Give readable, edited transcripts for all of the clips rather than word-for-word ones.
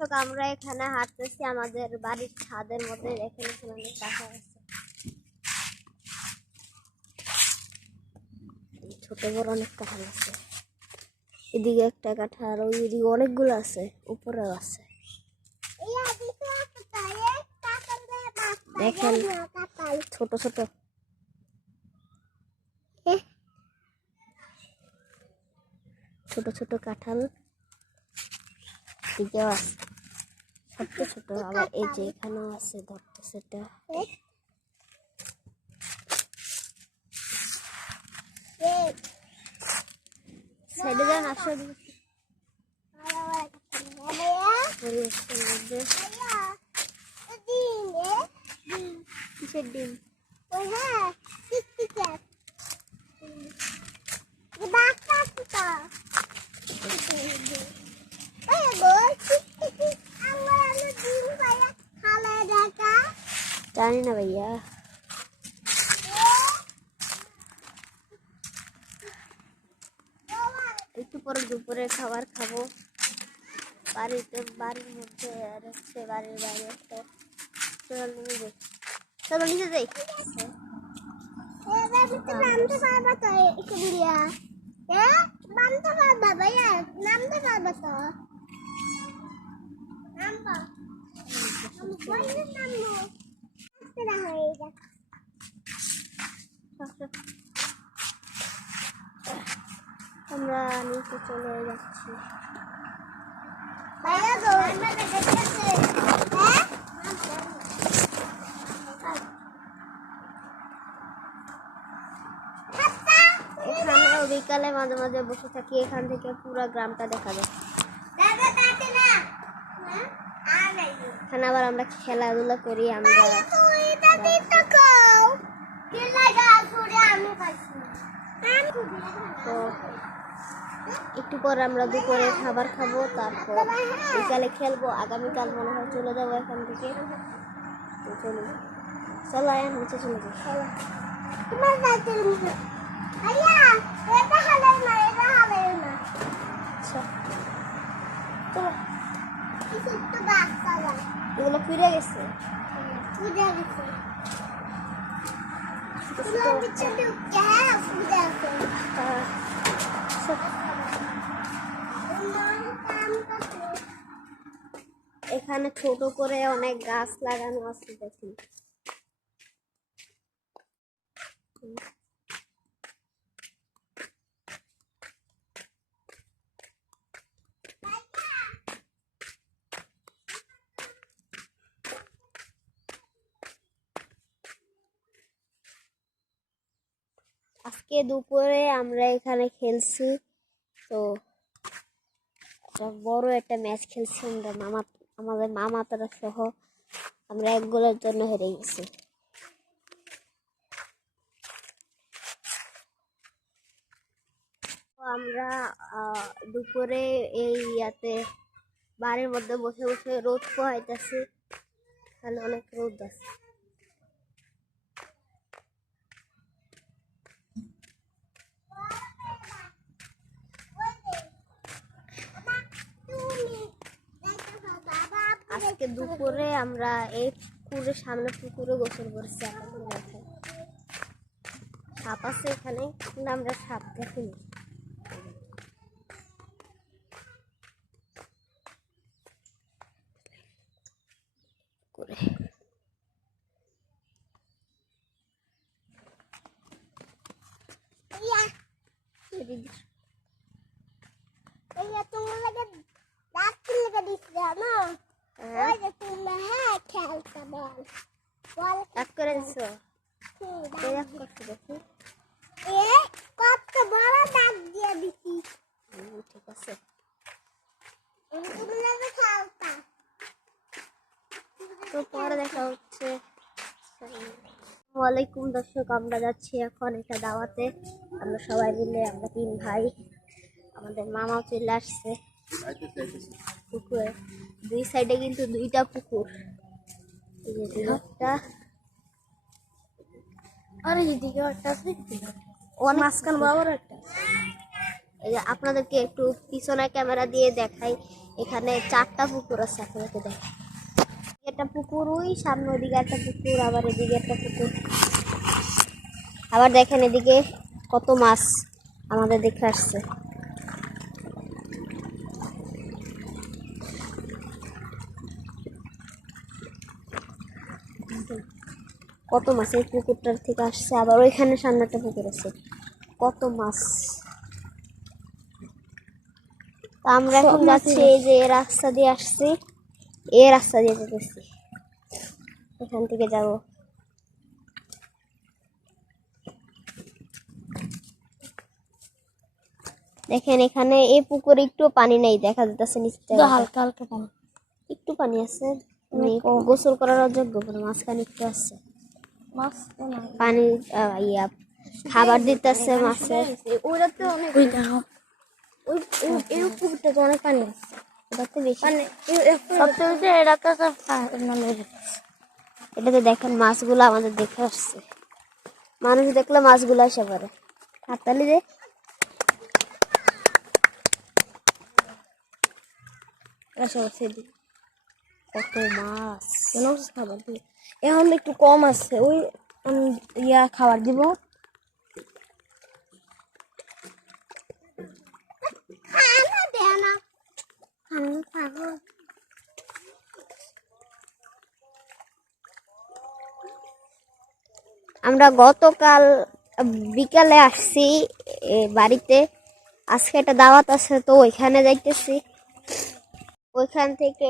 আমরা এখানে হাঁটতেছি আমাদের বাড়ির ছাদের মধ্যে। দেখেন এখানে অনেক কাঁঠাল আছে, ছোট বড় অনেক কাঁঠাল আছে। এদিকে একটা কাঁঠাল, ওইদিকে অনেকগুলো আছে, উপরেও আছে। দেখেন ছোট ছোট ছোট ছোট কাঁঠাল দিকেও আছে, ছোট ছোট। আবার এই যে এখানেও আছে, ধরতে সেটা সাইডে যান। আসো কিসের ডিম? জানি না ভাইয়া। একটু পরে দুপুরে খাবার খাবো বাড়িতে, বাড়ির মধ্যে আর হচ্ছে বাড়ির বাইরে একটা। চলো নিচে যাই। নামতে পারবা তো ভাইয়া, নামতে পারবা ভাইয়া, নামতে পারবা তো। আমরা নিচে চলে যাচ্ছি। এখানে বিকালে মাঝে মাঝে বসে থাকি, এখান থেকে পুরো গ্রামটা দেখা যায়। এখানে আবার আমরা খেলাধুলা করি। আমরা তো একটু পর আমরা দুপুরে খাবার খাবো, তারপর বিকালে খেলবো। আগামীকাল মনে হয় চলে যাবো এখান থেকে। তো চলো চলো আয়ান নিচে চলে যাই। এগুলো ফিরে গেছে। এখানে ছোট করে অনেক গাছ লাগানো আছে, দেখুন। আজকে দুপুরে আমরা এখানে খেলছি, তো বড় একটা ম্যাচ খেলছি আমরা, আমাদের মামাতারা সহ। আমরা 1 গোলের জন্য হেরে গেছি। আমরা দুপুরে এই ইয়াতে বাড়ির মধ্যে বসে বসে রোদ পোহাইতেছি। এখানে অনেক রোদ আছে। আজকে দুপুরে আমরা এই পুকুরের সামনে পুকুরে গোসল করছি। সাপ আছে এখানে, কিন্তু আমরা সাপ দেখিনি। ঠিক আছে, তো পরে দেখা হচ্ছে। ওয়ালাইকুম দর্শক, আমরা যাচ্ছি এখন একটা দাওয়াতে। আমরা সবাই মিলে, আমরা 3 ভাই, আমাদের মামাও চলে আসছে। পুকুরে 2 সাইডে কিন্তু 2টা পুকুর। আর এইদিকে একটা আছে, ওর মাঝখান বরাবর একটা। এই যে আপনাদেরকে একটু পিছনে ক্যামেরা দিয়ে দেখাই, এখানে 4টা পুকুর আছে, আপনাদেরকে দেখাই। একটা পুকুর ওই সামনে, ওদিকে একটা পুকুর, আবার এদিকে একটা পুকুর। আবার দেখেন এদিকে কত মাছ আমাদের দেখে আসছে। কত মাছ এই পুকুরটার থেকে আসছে, আবার ওইখানে সামনে একটা পুকুর আছে, কত মাছ। তো আমরা এখন যাচ্ছি, এই যে রাস্তা দিয়ে আসছি, এই রাস্তা দিয়ে যেতেছি, এখান থেকে যাব। দেখেন এখানে এই পুকুরে একটু পানি নেই, দেখা যাচ্ছে নিচে হালকা হালকা পানি, একটু পানি আছে, মানে গোসল করার যোগ্য, মাঝখানে একটু আছে পানি। ইয়া খাবার দিতেছে মাছের। ওইটাতে অনেক, এই পুকুরটাতে অনেক পানি আছে, এটাতে বেশি সবচেয়ে এটাতে দেখেন মাছগুলো আমাদের দেখে আসছে, মানুষ দেখলে মাছগুলো এসে পড়ে হাততালি দে। কত মাছ, খাবার দিয়ে এখন একটু কম আছে, ওই ইয়া খাবার দিব। আমরা গতকাল বিকালে আসছি বাড়িতে, আজকে একটা দাওয়াত আছে, তো ওইখানে যাইতেছি। ওইখান থেকে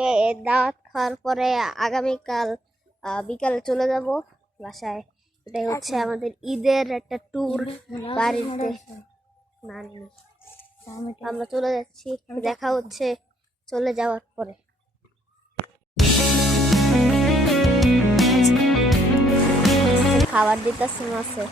দাওয়াত খাওয়ার পরে আগামীকাল বিকালে চলে যাব বাসায়। এটাই হচ্ছে আমাদের ঈদের একটা ট্যুর বাড়িতে। আমরা চলে যাচ্ছি, দেখা হচ্ছে চলে যাওয়ার পরে। খাবার দিতেছে মাছে,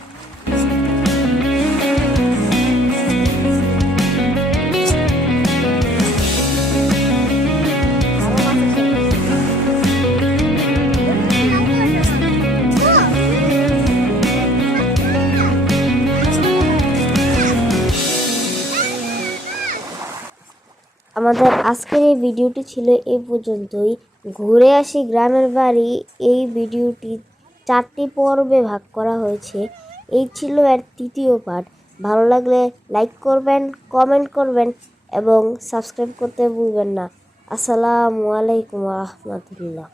আমাদের আজকের এই ভিডিওটি ছিল এই পর্যন্তই। ঘুরে আসি গ্রামের বাড়ি, এই ভিডিওটি 4টি পর্বে ভাগ করা হয়েছে। এই ছিল এর 3য় পার্ট। ভালো লাগলে লাইক করবেন, কমেন্ট করবেন এবং সাবস্ক্রাইব করতে ভুলবেন না। আসসালামু আলাইকুম ওয়া রাহমাতুল্লাহ।